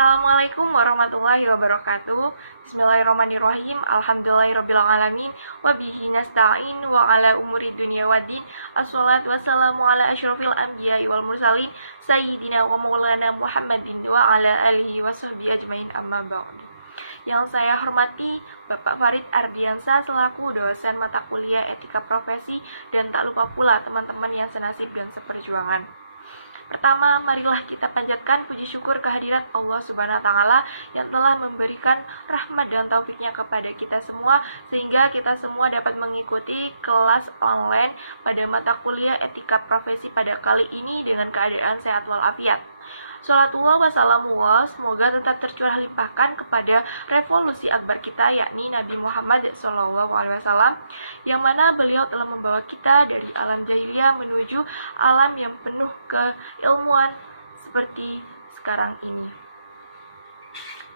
Assalamualaikum warahmatullahi wabarakatuh. Bismillahirrahmanirrahim. Alhamdulillahirrabbilalamin. Wabihi nasta'in wa ala umuri dunia waddin. Assalatu wassalamu ala asyrafil anbiya'i wal mursalin Sayyidina wa maulana Muhammadin wa ala alihi wa sahbihi ajmain, amma ba'du. Yang saya hormati Bapak Farid Ardiansa selaku dosen mata kuliah etika profesi, dan tak lupa pula teman-teman yang senasib dan seperjuangan. Pertama, marilah kita panjatkan puji syukur kehadirat Allah Subhanahu wa Ta'ala yang telah memberikan rahmat dan taufiknya kepada kita semua, sehingga kita semua dapat mengikuti kelas online pada mata kuliah etika profesi pada kali ini dengan keadaan sehat walafiat. Salatullah wa salamullah semoga tetap tercurah limpahkan kepada revolusi akbar kita, yakni Nabi Muhammad SAW, yang mana beliau telah membawa kita dari alam jahiliyah menuju alam yang penuh keilmuan seperti sekarang ini.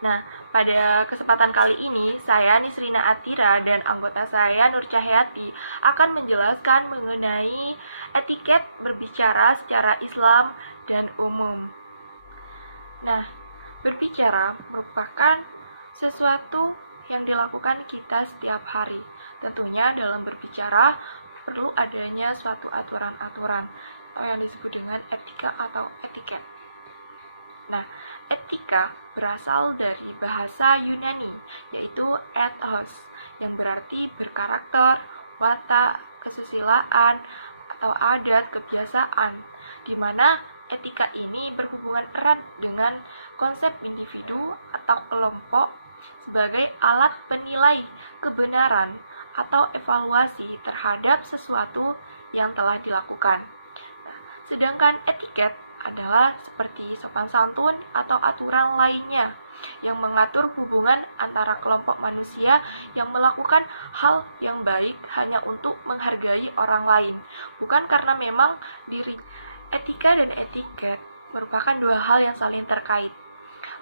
Nah, pada kesempatan kali ini, saya Nisrina Atira dan anggota saya Nur Cahyati akan menjelaskan mengenai etiket berbicara secara Islam dan umum. Nah, berbicara merupakan sesuatu yang dilakukan kita setiap hari. Tentunya dalam berbicara perlu adanya suatu aturan-aturan atau yang disebut dengan etika atau etiket. Nah, etika berasal dari bahasa Yunani, yaitu ethos, yang berarti berkarakter, watak, kesusilaan, atau adat, kebiasaan, di mana etika ini berhubungan erat dengan konsep individu atau kelompok sebagai alat penilai kebenaran atau evaluasi terhadap sesuatu yang telah dilakukan. Nah, sedangkan etiket adalah seperti sopan santun atau aturan lainnya yang mengatur hubungan antara kelompok manusia yang melakukan hal yang baik hanya untuk menghargai orang lain, bukan karena memang diri. Etika dan etiket merupakan dua hal yang saling terkait.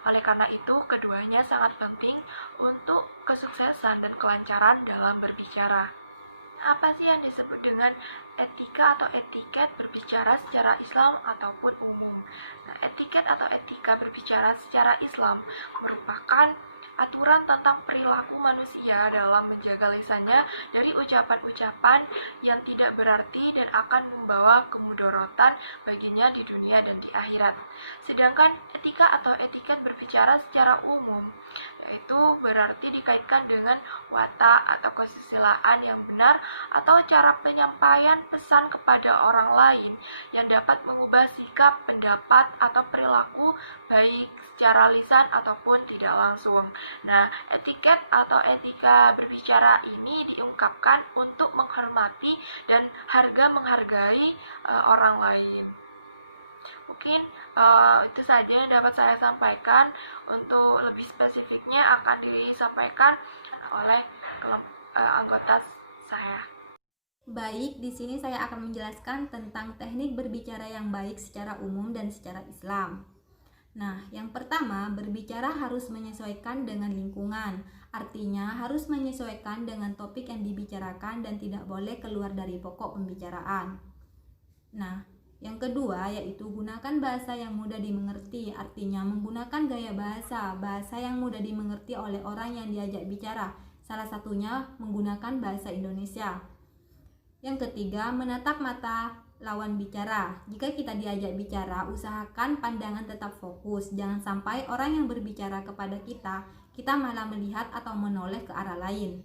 Oleh karena itu, keduanya sangat penting untuk kesuksesan dan kelancaran dalam berbicara. Apa sih yang disebut dengan etika atau etiket berbicara secara Islam ataupun umum? Nah, etiket atau etika berbicara secara Islam merupakan aturan tentang perilaku manusia dalam menjaga lisannya dari ucapan-ucapan yang tidak berarti dan akan membawa kemudorotan baginya di dunia dan di akhirat. Sedangkan etika atau etiket berbicara secara umum, yaitu berarti dikaitkan dengan watak atau kesusilaan yang benar atau cara penyampaian pesan kepada orang lain yang dapat mengubah sikap, pendapat, atau perilaku baik secara lisan ataupun tidak langsung. Nah, etiket atau etika berbicara ini diungkapkan untuk menghormati dan menghargai orang lain. Mungkin itu saja yang dapat saya sampaikan. Untuk lebih spesifiknya akan disampaikan oleh anggota saya. Baik, di sini saya akan menjelaskan tentang teknik berbicara yang baik secara umum dan secara Islam. Nah, yang pertama, berbicara harus menyesuaikan dengan lingkungan. Artinya, harus menyesuaikan dengan topik yang dibicarakan dan tidak boleh keluar dari pokok pembicaraan. Nah, yang kedua yaitu gunakan bahasa yang mudah dimengerti. Artinya, menggunakan gaya bahasa yang mudah dimengerti oleh orang yang diajak bicara. Salah satunya menggunakan bahasa Indonesia. Yang ketiga, menatap mata lawan bicara. Jika kita diajak bicara, usahakan pandangan tetap fokus. Jangan sampai orang yang berbicara kepada kita malah melihat atau menoleh ke arah lain.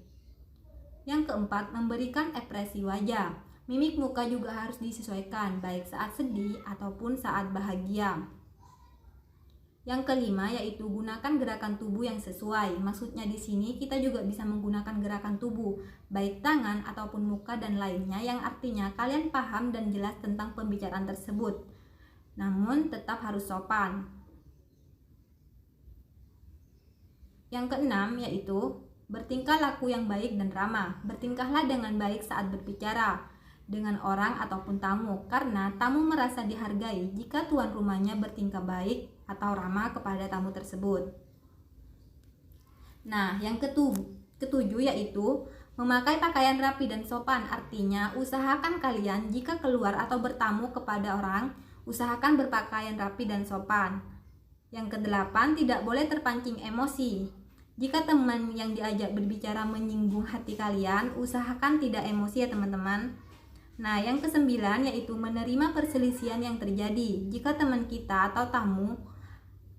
Yang keempat, memberikan ekspresi wajah. Mimik muka juga harus disesuaikan, baik saat sedih ataupun saat bahagia. Yang kelima yaitu gunakan gerakan tubuh yang sesuai. Maksudnya di sini kita juga bisa menggunakan gerakan tubuh, baik tangan ataupun muka dan lainnya, yang artinya kalian paham dan jelas tentang pembicaraan tersebut. Namun tetap harus sopan. Yang keenam yaitu bertingkah laku yang baik dan ramah. Bertingkahlah dengan baik saat berbicara dengan orang ataupun tamu, karena tamu merasa dihargai jika tuan rumahnya bertingkah baik atau ramah kepada tamu tersebut. Nah, yang ketujuh yaitu memakai pakaian rapi dan sopan. Artinya, usahakan kalian jika keluar atau bertamu kepada orang, usahakan berpakaian rapi dan sopan. Yang kedelapan, tidak boleh terpancing emosi. Jika teman yang diajak berbicara menyinggung hati kalian, usahakan tidak emosi ya teman-teman. Nah, yang kesembilan yaitu menerima perselisihan yang terjadi. Jika teman kita atau tamu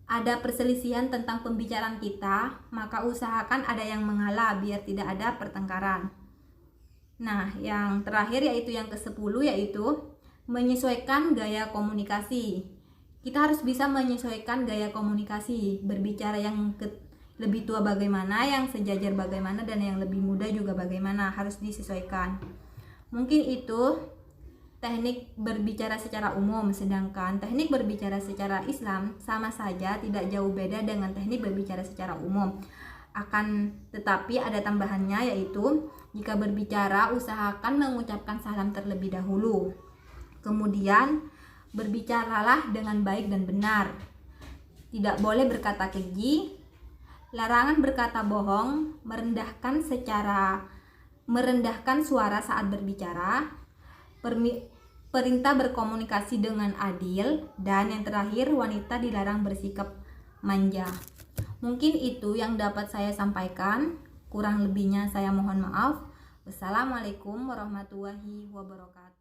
ada perselisihan tentang pembicaraan kita, maka usahakan ada yang mengalah biar tidak ada pertengkaran. Nah, yang terakhir yaitu yang ke-10 yaitu menyesuaikan gaya komunikasi. Kita harus bisa menyesuaikan gaya komunikasi, berbicara yang lebih tua bagaimana, yang sejajar bagaimana, dan yang lebih muda juga bagaimana, harus disesuaikan. Mungkin itu teknik berbicara secara umum, sedangkan teknik berbicara secara Islam sama saja, tidak jauh beda dengan teknik berbicara secara umum. Akan tetapi ada tambahannya, yaitu jika berbicara usahakan mengucapkan salam terlebih dahulu. Kemudian berbicaralah dengan baik dan benar. Tidak boleh berkata keji. Larangan berkata bohong, merendahkan suara saat berbicara, perintah berkomunikasi dengan adil, dan yang terakhir wanita dilarang bersikap manja. Mungkin itu yang dapat saya sampaikan, kurang lebihnya saya mohon maaf. Wassalamualaikum warahmatullahi wabarakatuh.